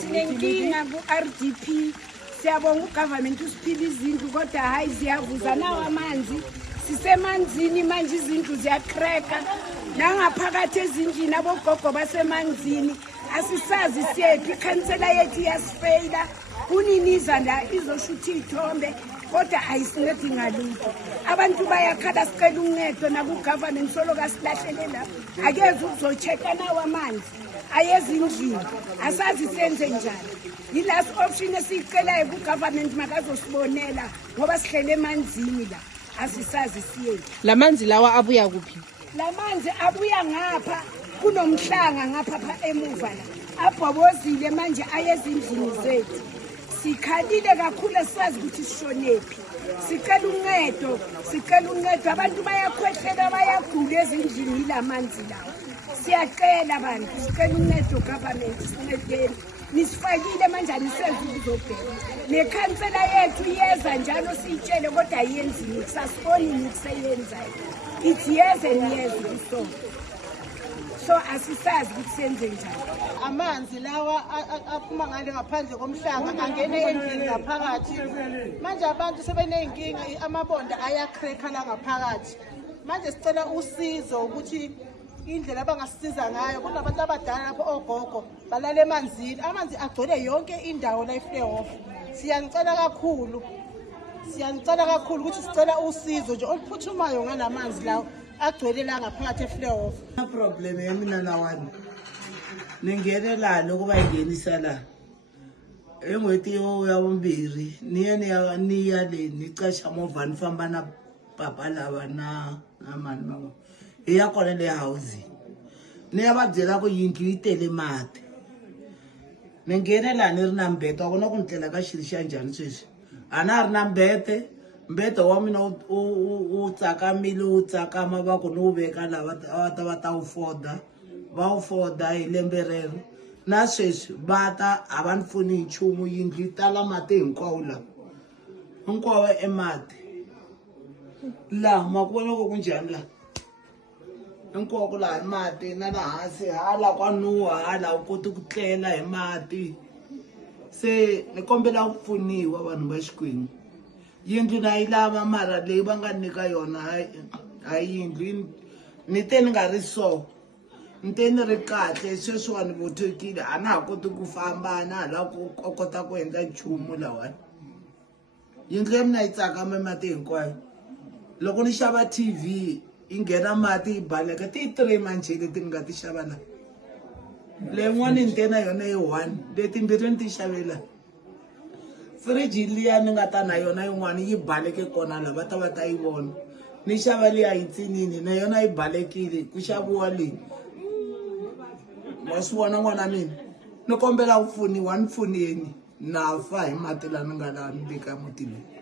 Sinenkinga ku-RDP. Siyabonga ugovernment usiphile izindlu kodwa hayi ziyavuza nawo amanzi. Sisemanzini manje izindlu ziyakreka. Nangaphakathi ezindlini abogogo basemanzini. Asisazi siyephi ikhansela yethu iyasifeyila. Kuniniza la izoshuthi ithombe kodwa ayisincedi ngalutho. Abantu bayakhala sicela uncedo naku-government solo kasilahlelela. Akeze ukuzochecka nawo amanzi. Ayezindlini asazi senze njani. Yilast option esiyicelayo ku-government makazosibonela ngoba sihlele emanzini la asisazi siyephi. La manzi lawa abuya kuphi? La manzi abuya ngapha kunomhlanga ngapha emuva la abhobozile manje ayezindlini zethu. Sikhalile kakhulu esazi ukuthi sishonephi. Sicela uncedo abantu bayakhwehlela bayagula ezindlini yilamanzi lawo. Siyacela abantu sicela uncedo government sincedeni. Nisifakile manje anisenze ukuzobheka. Nekhansela yethu yeza njalo siyitshele kodwa ayenzini kusasiboni nikuseyenzayo. Ithi yeze niyeze so. So asisazi ukuthi senze njani. Amanzi lawa aphuma ngale ngaphandle komhlanga angene endlini ngaphakathi. Manje abantu sebeneyinkinga amabonda ayakreka la ngaphakathi. Manje sicela usizo ukuthi indlela abangasisiza ngayo kunabantu abadala lapho ogogo balala emanzini. Amanzi agcwele yonke indawo la eFleur. Siyanicela kakhulu ukuthi sicela usizo nje oluphuthumayo ngalamanzi lawo agcwele la ngaphakathi eFleur. Problem yemina lawani ningenelana ukuba ingenisa la engweti yabombiri niya le nicasha movha nifamba na papa lava na mani mama iyakona le house niya va byela ku yindlu yi tele mati ningenelana ni ri na mbete akuna ku ndlela ka xilo xa njhani sweswi a na ri na mbete wa mina u tsakamile u tsakama va ku ni wu veka lava va ta wu foda hi lembe rero na sweswi va ta a va ni pfuni hi nchumu yindlu yi tala mati hinkwawo emati laha ma ku vona ku njhani laha hinkwawo ku laha mati na laha hansi hala kwa nuha hala u koti ku tlela hi mati se ni kombela ku pfuniwa vanhu va Xikwembu. Yindlu na yi lava mara leyi va nga nyika yona hayi yindlu ni te ni nga ri so ni te ni ri kahle sweswiwani vothekile a na ha koti ku famba na hala ku kota ku endla nchumu lawani. Yindlu ya mina yi tsakama mati hinkwayo loko ni xava TV yi nghena mati yi baleka ti 3 manje leti ni nga ti xava la leyin'wana ni te na yona yi 1 letimbirhi ni ti xavela. Fridge liya ni nga ta na yona yin'wana yi baleke kona la va ta yi vona ni xava liya yi tsinini na yona yi balekile ku xaviwa leyi wa swi vona n'wana mina ni kombela ku pfuniwa ni pfuneni na fa hi mati la ni nga la ni le ka muti leyi.